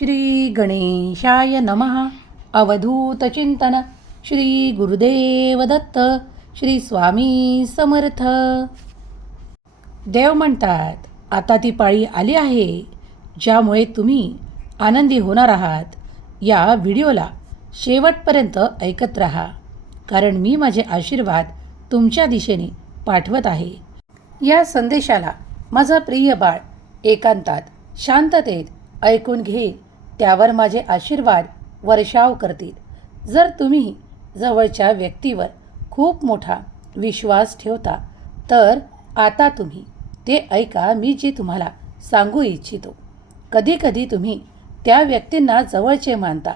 श्री गणेशाय नमः। अवधूत चिंतन। श्री गुरुदेव दत्त। श्री स्वामी समर्थ। देव म्हणतात आता ती पाळी आली आहे ज्यामुळे तुम्ही आनंदी होणार आहात. या व्हिडिओला शेवटपर्यंत ऐकत राहा कारण मी माझे आशीर्वाद तुमच्या दिशेने पाठवत आहे. या संदेशाला माझं प्रिय बाळ एकांतात शांततेत ऐकून घेईल त्यावर माझे आशीर्वाद वर्षाव करतील. जर तुम्ही जवळच्या व्यक्तीवर खूप मोठा विश्वास ठेवता तर आता तुम्ही ते ऐका मी जे तुम्हाला सांगू इच्छितो. कधीकधी तुम्ही त्या व्यक्तींना जवळचे मानता.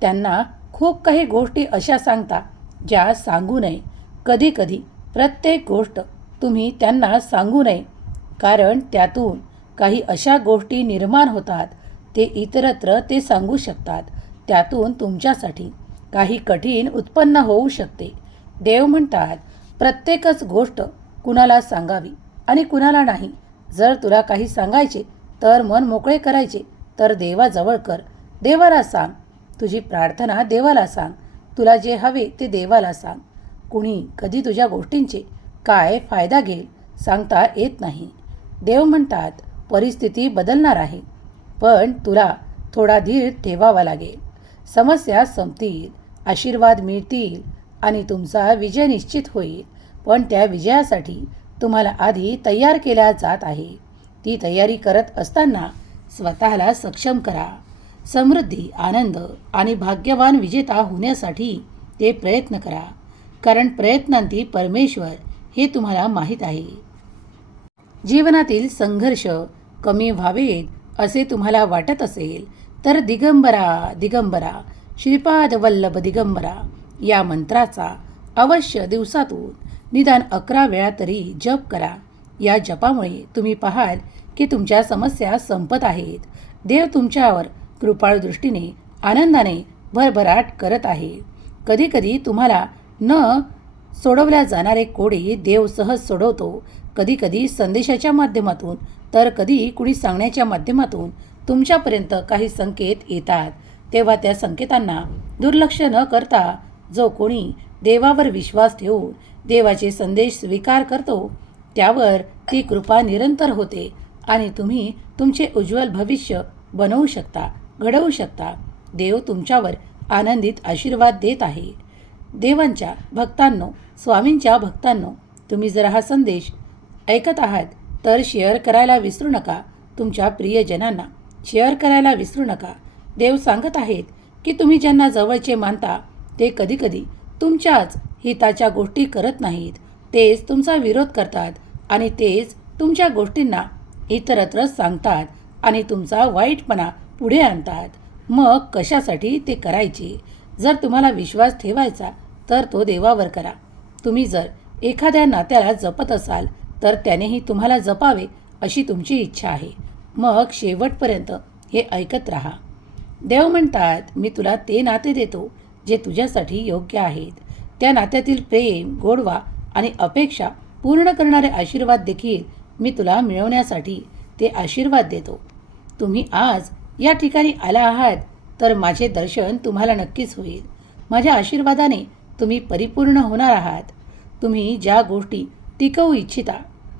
त्यांना खूप काही गोष्टी अशा सांगता ज्या सांगू नये. कधीकधी प्रत्येक गोष्ट तुम्ही त्यांना सांगू नये कारण त्यातून काही अशा गोष्टी निर्माण होतात ते इतरत्र ते सांगू शकतात. त्यातून तुमच्यासाठी काही कठीण उत्पन्न होऊ शकते. देव म्हणतात प्रत्येकच गोष्ट कुणाला सांगावी आणि कुणाला नाही. जर तुला काही सांगायचे तर मन मोकळे करायचे तर देवाजवळ कर. देवाला सांग. तुझी प्रार्थना देवाला सांग. तुला जे हवे ते देवाला सांग. कुणी कधी तुझ्या गोष्टींचे काय फायदा घेईल सांगता येत नाही. देव म्हणतात परिस्थिती बदलणार आहे. पण तुला थोडा धीर ठेवावा लागेल. समस्या संपतील आशीर्वाद मिळतील आणि तुमचा विजय निश्चित होईल. पण त्या विजयासाठी तुम्हाला आधी तयार केल्या जात आहे. ती तयारी करत असताना स्वतःला सक्षम करा. समृद्धी आनंद आणि भाग्यवान विजेता होण्यासाठी ते प्रयत्न करा. कारण प्रयत्नांती परमेश्वर हे तुम्हाला माहीत आहे. जीवनातील संघर्ष कमी व्हावेत असे तुम्हाला वाटत असेल तर दिगंबरा दिगंबरा श्रीपाद वल्लभ दिगंबरा या मंत्राचा अवश्य दिवसातून निदान अकरा वेळा तरी जप करा. या जपामुळे तुम्ही पाहाल की तुमच्या समस्या संपत आहेत. देव तुमच्यावर कृपाळ दृष्टीने आनंदाने भरभराट करत आहे. कधीकधी तुम्हाला न सोडवल्या जाणारे कोडे देव सहज सोडवतो. कधीकधी संदेशाच्या माध्यमातून तर कधी कुणी सांगण्याच्या माध्यमातून तुमच्यापर्यंत काही संकेत येतात. तेव्हा त्या संकेतांना दुर्लक्ष न करता जो कोणी देवावर विश्वास ठेवून देवाचे संदेश स्वीकार करतो त्यावर ती कृपा निरंतर होते आणि तुम्ही तुमचे उज्ज्वल भविष्य बनवू शकता घडवू शकता. देव तुमच्यावर आनंदित आशीर्वाद देत आहे. देवांच्या भक्तांनो स्वामींच्या भक्तांनो तुम्ही जर हा संदेश ऐकत आहात तर शेअर करायला विसरू नका. तुमच्या प्रियजनांना शेअर करायला विसरू नका. देव सांगत आहेत की तुम्ही ज्यांना जवळचे मानता ते कधीकधी तुमच्याच हिताच्या गोष्टी करत नाहीत. तेच तुमचा विरोध करतात आणि तेच तुमच्या गोष्टींना इतरत्र सांगतात आणि तुमचा वाईटपणा पुढे आणतात. मग कशासाठी ते करायचे? जर तुम्हाला विश्वास ठेवायचा तर तो देवावर करा. तुम्ही जर एखाद्या नात्याला जपत असाल तर त्यानेही तुम्हाला जपावे अशी तुमची इच्छा आहे. मग शेवटपर्यंत हे ऐकत राहा. देव म्हणतात मी तुला ते नाते देतो जे तुझ्यासाठी योग्य आहेत. त्या नात्यातील प्रेम गोडवा आणि अपेक्षा पूर्ण करणारे आशीर्वाद देखील मी तुला मिळवण्यासाठी ते आशीर्वाद देतो. तुम्ही आज या ठिकाणी आला आहात तर माझे दर्शन तुम्हाला नक्कीच होईल. माझ्या आशीर्वादाने तुम्ही परिपूर्ण होणार आहात. तुम्ही ज्या गोष्टी टिकवू इच्छिता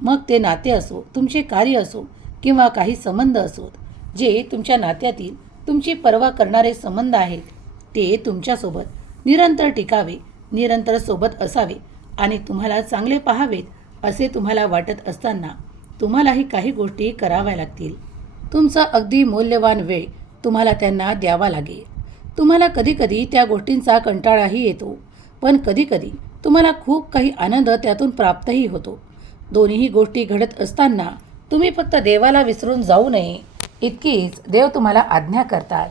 मग ते नाते असो तुमचे कार्य असो किंवा काही संबंध असोत जे तुमच्या नात्यातील तुमची पर्वा करणारे संबंध आहेत ते तुमच्यासोबत निरंतर टिकावे निरंतर सोबत असावे आणि तुम्हाला चांगले पाहावेत असे तुम्हाला वाटत असताना तुम्हालाही काही गोष्टी कराव्या लागतील. तुमचा अगदी मौल्यवान वेळ तुम्हाला त्यांना द्यावा लागेल. तुम्हाला कधीकधी त्या गोष्टींचा कंटाळाही येतो. पण कधीकधी तुम्हाला खूप काही आनंद त्यातून प्राप्तही होतो. दोन्हीही गोष्टी घडत असताना तुम्ही फक्त देवाला विसरून जाऊ नये इतकीच देव तुम्हाला आज्ञा करतात.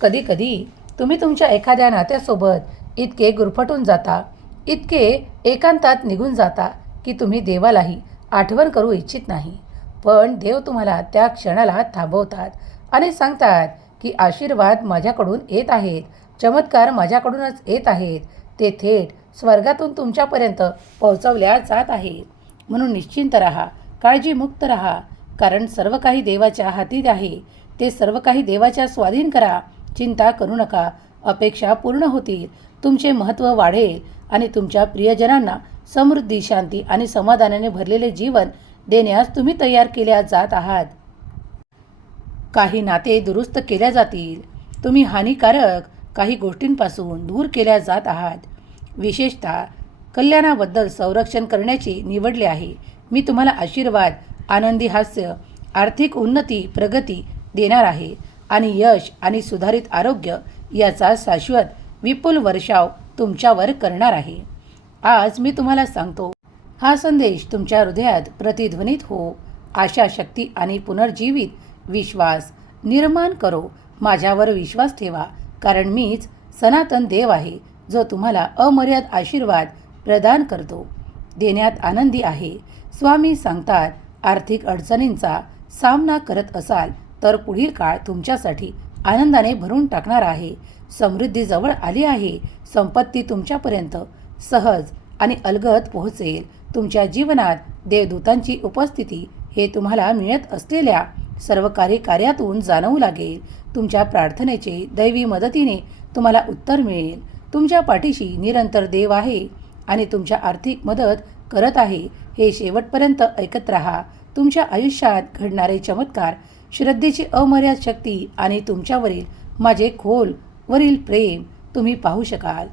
कधीकधी तुम्ही तुमच्या एखाद्या नात्यासोबत इतके गुरफटून जाता इतके एकांतात निघून जाता की तुम्ही देवालाही आठवण करू इच्छित नाही. पण देव तुम्हाला त्या क्षणाला थांबवतात आणि सांगतात की आशीर्वाद माझ्याकडून येत आहेत चमत्कार माझ्याकडूनच येत आहेत ते थेट स्वर्गातून तुमच्यापर्यंत पोहोचवल्या जात आहेत म्हणून निश्चिंत राहा काळजीमुक्त राहा कारण सर्व काही देवाच्या हातीत आहे. ते सर्व काही देवाच्या स्वाधीन करा चिंता करू नका अपेक्षा पूर्ण होतील. तुमचे महत्त्व वाढेल आणि तुमच्या प्रियजनांना समृद्धी शांती आणि समाधानाने भरलेले जीवन देण्यास तुम्ही तयार केल्या जात आहात. काही नाते दुरुस्त केल्या जातील. तुम्ही हानिकारक काही गोष्टींपासून दूर केल्या जात आहात. विशेषतः कल्याणाबद्दल संरक्षण करण्याचे निवडले आहे. मी तुम्हाला आशीर्वाद आनंदी हास्य आर्थिक उन्नती प्रगती देणार आहे आणि यश आणि सुधारित आरोग्य याचा शाश्वत विपुल वर्षाव तुमच्यावर करणार आहे. आज मी तुम्हाला सांगतो हा संदेश तुमच्या हृदयात प्रतिध्वनित हो. आशा शक्ती आणि पुनर्जीवित विश्वास निर्माण करो. माझ्यावर विश्वास ठेवा. कारण मीच सनातन देव आहे जो तुम्हाला अमर्याद आशीर्वाद प्रदान करतो. देण्यात आनंदी आहे. स्वामी सांगतात आर्थिक अडचणींचा सामना करत असाल तर पुढील काळ तुमच्यासाठी आनंदाने भरून टाकणार आहे. समृद्धी जवळ आली आहे. संपत्ती तुमच्यापर्यंत सहज आणि अलगद पोहोचेल. तुमच्या जीवनात देवदूतांची उपस्थिती हे तुम्हाला मिळत असलेल्या सर्व कार्य कार्यातून जाणवू लागेल. तुमच्या प्रार्थनेचे दैवी मदतीने तुम्हाला उत्तर मिळेल. तुमच्या पाठीशी निरंतर देव आहे आणि तुमच्या आर्थिक मदत करत आहे. हे शेवटपर्यंत ऐकत राहा. तुमच्या आयुष्यात घडणारे चमत्कार श्रद्धेची अमर्याद शक्ती आणि तुमच्यावरील माझे खोल वरील प्रेम तुम्ही पाहू शकाल.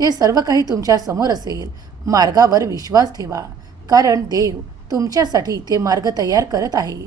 ते सर्व काही तुमच्यासमोर असेल. मार्गावर विश्वास ठेवा. कारण देव तुमच्यासाठी ते मार्ग तयार करत आहे.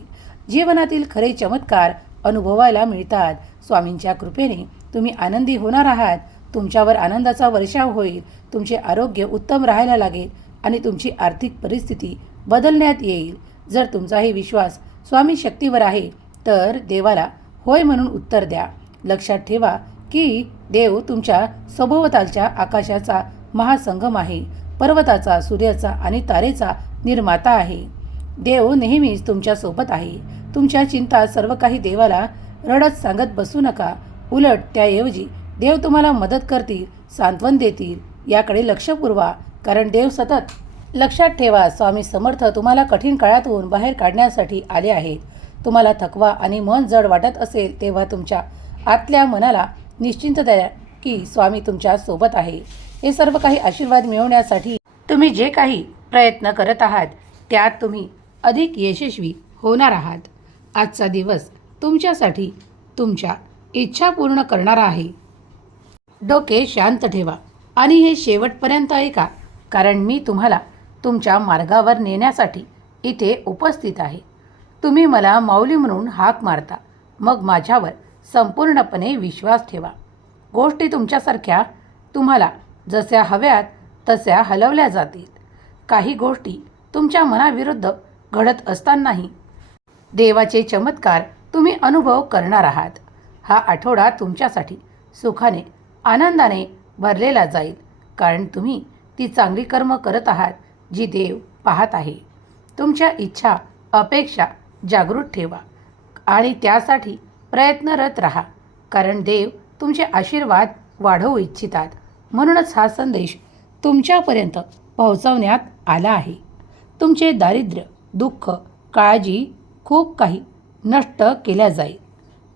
जीवनातील खरे चमत्कार अनुभवायला मिळतात. स्वामींच्या कृपेने तुम्ही आनंदी होणार आहात. तुमच्यावर आनंदाचा वर्षाव होईल. तुमचे आरोग्य उत्तम राहायला लागेल आणि तुमची आर्थिक परिस्थिती बदलण्यात येईल. जर तुमचाही विश्वास स्वामी शक्तीवर आहे तर देवाला होय म्हणून उत्तर द्या. लक्षात ठेवा की देव तुमच्या सभोवतालच्या आकाशाचा महासंगम आहे. पर्वताचा सूर्याचा आणि तारेचा निर्माता आहे. देव नेहमीच तुमच्यासोबत आहे. तुमच्या चिंता सर्व काही देवाला रडत सांगत बसू नका. उलट त्याऐवजी देव तुम्हाला मदत करतील सांत्वन देतील याकडे लक्ष पुरवा कारण देव सतत लक्षात ठेवा स्वामी समर्थ तुम्हाला कठीण काळातून बाहेर काढण्यासाठी आले आहेत. तुम्हाला थकवा आणि मन जड वाटत असेल तेव्हा तुमच्या आतल्या मनाला निश्चिंत द्या की स्वामी तुमच्यासोबत आहे. हे सर्व काही आशीर्वाद मिळवण्यासाठी तुम्ही जे काही प्रयत्न करत आहात त्यात तुम्ही अधिक यशस्वी होणार आहात. आजचा दिवस तुमच्यासाठी तुमच्या इच्छा पूर्ण करणारा आहे. डोके शांत ठेवा आणि हे शेवटपर्यंत ऐका कारण मी तुम्हाला तुमच्या मार्गावर नेण्यासाठी इथे उपस्थित आहे. तुम्ही मला माऊली म्हणून हाक मारता मग माझ्यावर संपूर्णपणे विश्वास ठेवा. गोष्टी तुमच्यासारख्या तुम्हाला जशा हव्यात तशा हलवल्या जातील. काही गोष्टी तुमच्या मनाविरुद्ध घडत असतानाही देवाचे चमत्कार तुम्ही अनुभव करणार आहात. हा आठवडा तुमच्यासाठी सुखाने आनंदाने भरलेला जाईल कारण तुम्ही ती चांगली कर्म करत आहात जी देव पाहत आहे. तुमच्या इच्छा अपेक्षा जागृत ठेवा आणि त्यासाठी प्रयत्नरत राहा कारण देव तुमचे आशीर्वाद वाढवू इच्छितात. म्हणूनच हा संदेश तुमच्यापर्यंत पोहोचवण्यात आला आहे. तुमचे दारिद्र्य दुःख काळजी खूप काही नष्ट केल्या जाईल.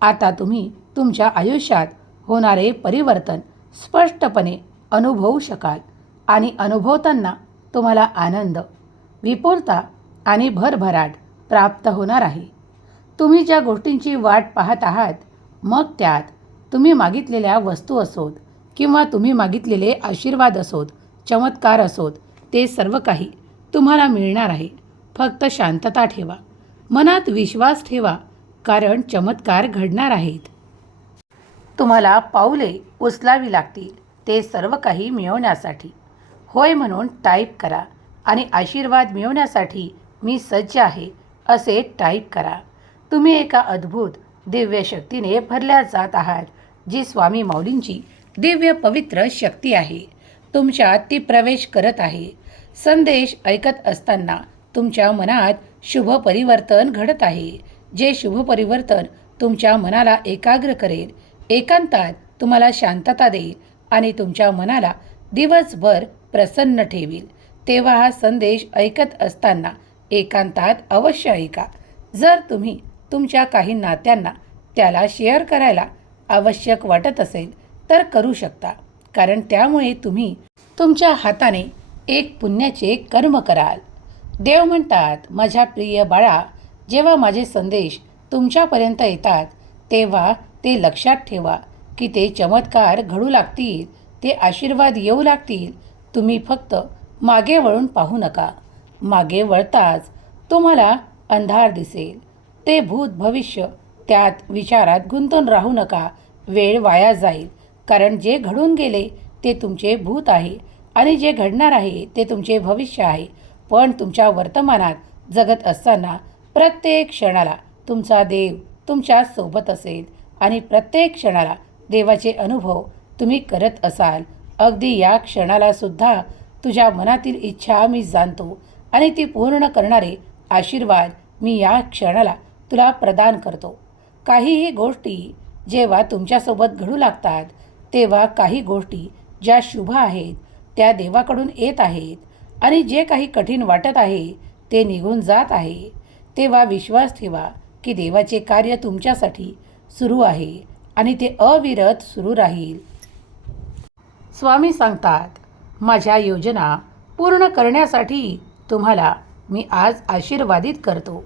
आता तुम्ही तुमच्या आयुष्यात होणारे परिवर्तन स्पष्टपणे अनुभवू शकाल आणि अनुभवताना तुम्हाला आनंद विपुलता आणि भरभराट प्राप्त होणार आहे. तुम्ही ज्या गोष्टींची वाट पाहत आहात मग त्यात तुम्ही मागितलेल्या वस्तू असोत किंवा तुम्ही मागितलेले आशीर्वाद असोत चमत्कार असोत ते सर्व काही तुम्हाला मिळणार आहे. फक्त शांतता ठेवा. मनात विश्वास ठेवा कारण चमत्कार घडणार आहेत. तुम्हाला पाऊले उचलावी लागतील ते सर्व काही मिळवण्यासाठी. होय म्हणून टाईप करा आणि आशीर्वाद मिळवण्यासाठी मी सज्ज आहे असे टाईप करा. तुम्ही एका अद्भुत दिव्य शक्तीने भरल्या जात आहात जी स्वामी माऊलींची दिव्य पवित्र शक्ती आहे. तुमच्यात ती प्रवेश करत आहे. संदेश ऐकत असताना तुमच्या मनात शुभ परिवर्तन घडत आहे. जे शुभ परिवर्तन तुमच्या मनाला एकाग्र करेल एकांतात तुम्हाला शांतता देईल आणि तुमच्या मनाला दिवसभर प्रसन्न ठेवील. तेव्हा हा संदेश ऐकत असताना एकांतात अवश्य ऐका. जर तुम्ही तुमच्या काही नात्यांना त्याला शेअर करायला आवश्यक वाटत असेल तर करू शकता. कारण त्यामुळे तुम्ही तुमच्या हाताने एक पुण्याचे कर्म कराल. देव म्हणतात माझ्या प्रिय बाळा जेव्हा माझे संदेश तुमच्यापर्यंत येतात तेव्हा ते लक्षात ठेवा की ते चमत्कार घडू लागतील ते आशीर्वाद येऊ लागतील. तुम्ही फक्त मागे वळून पाहू नका. मागे वळताच तुम्हाला अंधार दिसेल. ते भूत भविष्य त्यात विचारात गुंतून राहू नका. वेळ वाया जाईल. कारण जे घडून गेले ते तुमचे भूत आहे आणि जे घडणार आहे ते तुमचे भविष्य आहे. पण तुमच्या वर्तमानात जगत असताना प्रत्येक क्षणाला तुमचा देव तुमच्यासोबत असेल आणि प्रत्येक क्षणाला देवाचे अनुभव तुम्ही करत असाल. अगदी या क्षणाला सुद्धा तुझ्या मनातील इच्छा मी जाणतो आणि ती पूर्ण करणारे आशीर्वाद मी या क्षणाला तुला प्रदान करतो. काहीही गोष्टी जेव्हा तुमच्यासोबत घडू लागतात तेव्हा काही गोष्टी ज्या शुभ आहेत त्या देवाकडून येत आहेत. आणि जे काही कठीण वाटत आहे ते निघून जात आहे. तेव्हा विश्वास ठेवा की देवाचे कार्य तुमच्यासाठी सुरू आहे आणि ते अविरत सुरू राहील. स्वामी सांगतात माझ्या योजना पूर्ण करण्यासाठी तुम्हाला मी आज आशीर्वादित करतो.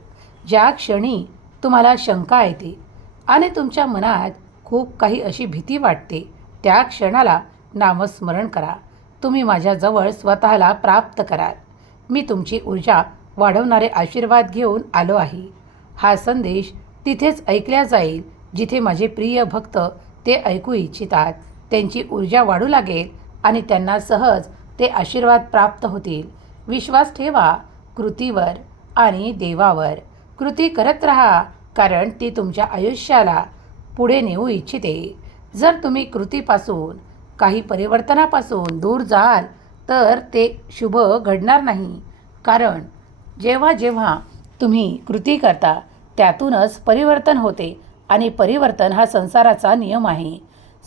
ज्या क्षणी तुम्हाला शंका येते आणि तुमच्या मनात खूप काही अशी भीती वाटते त्या क्षणाला नामस्मरण करा. तुम्ही माझ्याजवळ स्वतःला प्राप्त कराल. मी तुमची ऊर्जा वाढवणारे आशीर्वाद घेऊन आलो आहे. हा संदेश तिथेच ऐकल्या जाईल जिथे माझे प्रिय भक्त ते ऐकू इच्छितात. त्यांची ऊर्जा वाढू लागेल आणि त्यांना सहज ते आशीर्वाद प्राप्त होतील. विश्वास ठेवा कृतीवर आणि देवावर. कृती करत राहा कारण ती तुमच्या आयुष्याला पुढे नेऊ इच्छिते. जर तुम्ही कृतीपासून काही परिवर्तनापासून दूर जाल तर ते शुभ घडणार नाही. कारण जेव्हा जेव्हा तुम्ही कृती करता त्यातूनच परिवर्तन होते आणि परिवर्तन हा संसाराचा नियम आहे.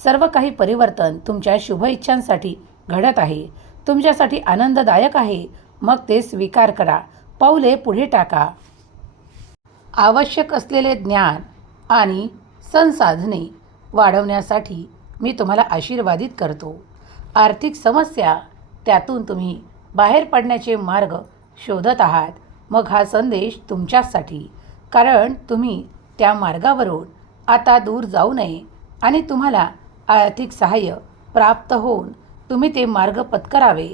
सर्व काही परिवर्तन तुमच्या शुभ इच्छांसाठी घडत आहे. तुमच्यासाठी आनंददायक आहे. मग ते स्वीकार करा. पाऊले पुढे टाका. आवश्यक असलेले ज्ञान आणि संसाधने वाढवण्यासाठी मी तुम्हाला आशीर्वादित करतो. आर्थिक समस्या त्यातून तुम्ही बाहेर पडण्याचे मार्ग शोधत आहात. मग हा संदेश तुमच्यासाठी. कारण तुम्ही त्या मार्गावरून आता दूर जाऊ नये आणि तुम्हाला आर्थिक सहाय्य प्राप्त होऊन तुम्ही ते मार्ग पत्करावे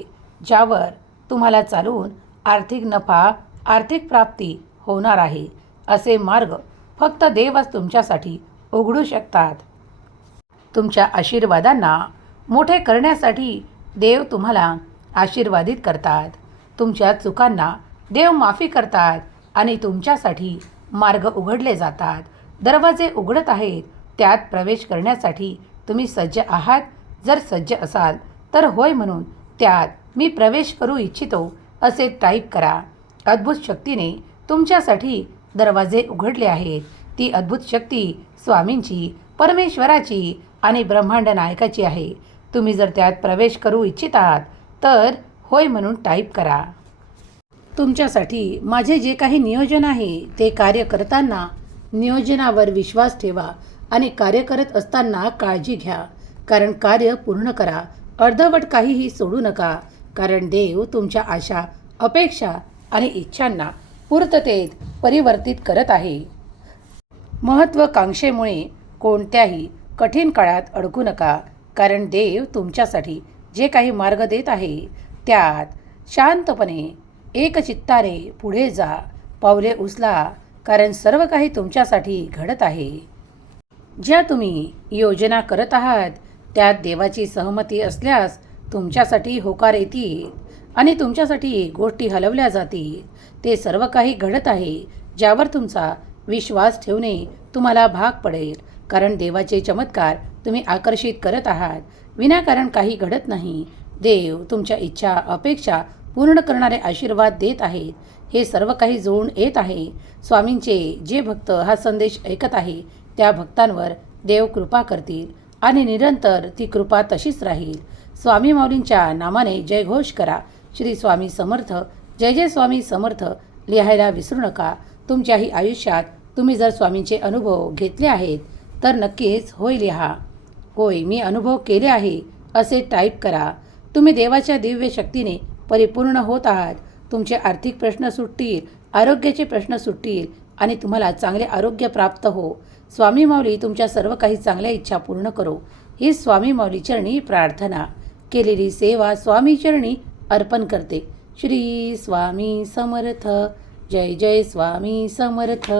ज्यावर तुम्हाला चालून आर्थिक नफा आर्थिक प्राप्ती होणार आहे. असे मार्ग फक्त देवच तुमच्यासाठी उघडू शकतात. तुमच्या आशीर्वादांना मोठे करण्यासाठी देव तुम्हाला आशीर्वादित करतात. तुमच्या चुकांना देव माफी करतात आणि तुमच्यासाठी मार्ग उघडले जातात. दरवाजे उघडत आहेत त्यात प्रवेश करण्यासाठी तुम्ही सज्ज आहात. जर सज्ज असाल तर होय म्हणून त्यात मी प्रवेश करू इच्छितो असे टाईप करा. अद्भुत शक्तीने तुमच्यासाठी दरवाजे उघडले आहेत. ती अद्भुत शक्ती स्वामींची परमेश्वराची आणि ब्रह्मांड नायकाची आहे. तुम्ही जर त्यात प्रवेश करू इच्छित आहात तर होय म्हणून टाईप करा. तुमच्यासाठी माझे जे काही नियोजन आहे ते कार्य करताना नियोजनावर विश्वास ठेवा आणि कार्य करत असताना काळजी घ्या. कारण कार्य पूर्ण करा. अर्धवट काहीही सोडू नका. कारण देव तुमच्या आशा अपेक्षा आणि इच्छांना पूर्ततेत परिवर्तित करत आहे. महत्त्वाकांक्षेमुळे कोणत्याही कठीण काळात अडकू नका कारण देव तुमच्यासाठी जे काही मार्ग देत आहे त्यात शांतपणे एकचित्ताने पुढे जा. पावले उचला कारण सर्व काही तुमच्यासाठी घडत आहे. ज्या तुम्ही योजना करत आहात त्यात देवाची सहमती असल्यास तुमच्यासाठी होकार येतील आणि तुमच्यासाठी गोष्टी हलवल्या जातील. ते सर्व काही घडत आहे ज्यावर तुमचा विश्वास ठेवणे तुम्हाला भाग पडेल. कारण देवाचे चमत्कार तुम्ही आकर्षित करत आहात. विनाकारण काही घडत नाही. देव तुमच्या इच्छा अपेक्षा पूर्ण करणारे आशीर्वाद देत आहेत. हे सर्व काही जुळून येत आहे. स्वामींचे जे भक्त हा संदेश ऐकत आहे त्या भक्तांवर देव कृपा करतील आणि निरंतर ती कृपा तशीच राहील. स्वामी माऊलींच्या नामाने जयघोष करा. श्री स्वामी समर्थ जय जय स्वामी समर्थ लिहायला विसरू नका. तुमच्याही आयुष्यात तुम्ही जर स्वामींचे अनुभव घेतले आहेत तर नक्कीच होय लिहा होय मी अनुभव केले आहे. असे टाईप करा. तुम्ही देवाच्या दिव्य शक्तीने परिपूर्ण होत आहात. तुमचे आर्थिक प्रश्न सुटतील आरोग्याचे प्रश्न सुटतील आणि तुम्हाला चांगले आरोग्य प्राप्त हो. स्वामी माऊली तुमच्या सर्व काही चांगल्या इच्छा पूर्ण करो. ही स्वामी माऊली चरणी प्रार्थना. केलेली सेवा स्वामी चरणी अर्पण करते. श्री स्वामी समर्थ. जय जय स्वामी समर्थ.